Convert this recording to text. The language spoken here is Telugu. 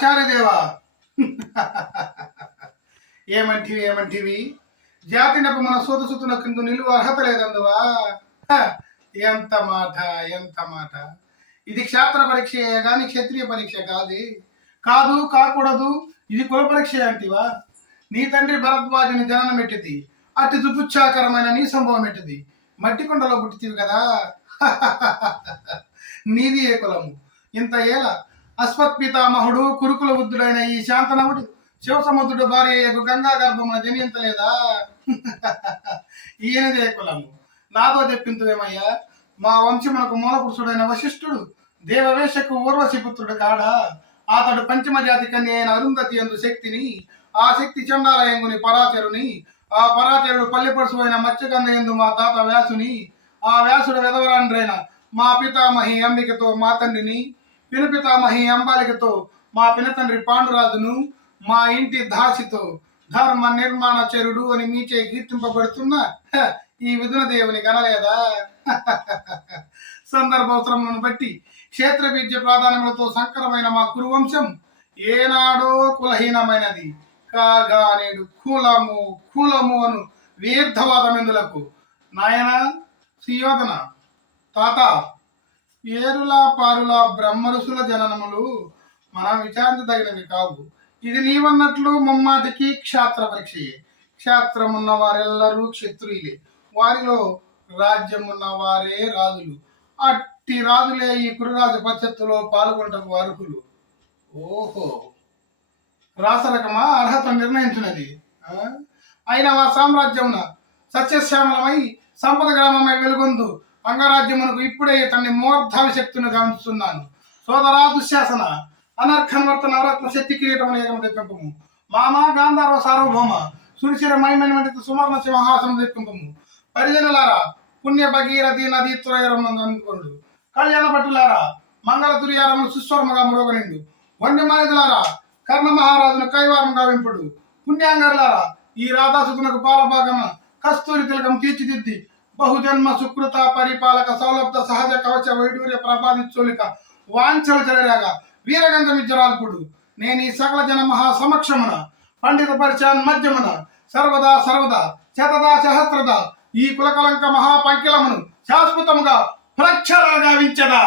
ఆచార్యదేవా ఏమంటివి జాతి నప్పు మన సోదసుతున్న కింద నిలువ అర్హత లేదందువా. ఎంత మాట ఎంత మాట. ఇది క్షాత్ర పరీక్ష గాని క్షత్రియ పరీక్ష కాదు కాకూడదు. ఇది కుల పరీక్ష అంటివా. నీ తండ్రి భరద్వాజుని జననం ఎట్టిది, అతి దుపుచ్చాకరమైన నీ సంభవం ఎట్టిది. మట్టి కొండలో పుట్టితివి కదా. నీది ఏ కులము. ఇంత ఏల అశ్వత్పితామహుడు కురుకుల బుద్ధుడైన ఈ శాంతనవుడు శివసముద్రుడు భార్య గంగా గర్భమున జనించలేదా. ఈయనదే కులము. నాదో చెప్పింతువేమయ్యా. మా వంశమునకు మూలపురుషుడైన వశిష్ఠుడు దేవవేశకు ఊర్వశి పుత్రుడు కాడా. అతడు పంచమ జాతి కన్య అయిన అరుంధతి యందు శక్తిని, ఆ శక్తి చండాలయంగుని పరాచరుని, ఆ పరాచరుడు పల్లెపరుసు అయిన మత్స్యగంధ యందు మా తాత వ్యాసుని, ఆ వ్యాసుడు వెదవరాండ్రైన మా పితామహి అంబికతో మా తండ్రిని, పినపితామహి అంబాలికతో మా పినతండ్రి పాండురాజును, మా ఇంటి దాసితో ధర్మ నిర్మాణచరుడు అని మీచే కీర్తింపబడుతున్న ఈ విధున దేవుని కనలేదా. సందర్భవసరములను బట్టి క్షేత్ర విద్య ప్రాధాన్యములతో సంకరమైన మా కురువంశం ఏనాడో కులహీనమైనది కాగా నేడు కులము అను వీర్ధవాదమెందులకు. నాయన సుయోధన తాత, ఏరులా పారులా బ్రహ్మరుసుల జననములు మనం విచారించదగినవి కావు. ఇది నీవన్నట్లు ముమ్మాటికి క్షాత్ర పరీక్షయే. క్షాత్రమున్న వారెల్లరూ క్షత్రియులే, వారిలో రాజ్యమున్న వారే రాజులు. అట్టి రాజులే ఈ కురురాజ పరిషత్తులో పాల్గొనటకు అర్హులు. ఓహో, రాసరకమా అర్హత నిర్ణయించినది. అయినా మా సామ్రాజ్యమున సస్యశ్యామలమై సంపద గ్రామమై వెలుగొందు అంగరాజ్యమునకు ఇప్పుడే తన్ని మూర్ధావిశక్తుని గమనిస్తున్నాను. సోదరా దుశ్శాసన, అనర్ఘన్వర్త నవరత్న శక్తి కిరీటమును ఏకము తెప్పింపము. మామా గాంధార్వ సార్వభౌమ సురిశిర మైమణి సువర్ణ సింహాసనం తెప్పింపము. పరిజనులారా, పుణ్య భగీరథి నదీ త్రయరముడు కళ్యాణ భట్టులారా, మంగళ తుర్యారములు సుస్వర్మగా మురోగనిండు. వండి మానితులారా, కర్ణ మహారాజును కైవారం గావింపుడు. పుణ్యాంగరులారా, ఈ రాధాసుకునకు పాలభాగమ కస్తూరి తిలకం తీర్చిదిద్ది బహుజన్మ సుకృత పరిపాలక సౌలభ్య సహజ కవచ వైడూర్య ప్రభాదిత్సోలిక వాంఛలు చెలరాగా వీరగంధ మిజ్జరాల్పుడు. నేను ఈ సకల జన మహా సమక్షమున పండిత పరిచయాన్ మధ్యమున సర్వదా శతదా సహస్రద ఈ కులకలంక మహాపంకిలమును శాశ్వతముగా ప్రక్షాళన గావించదా.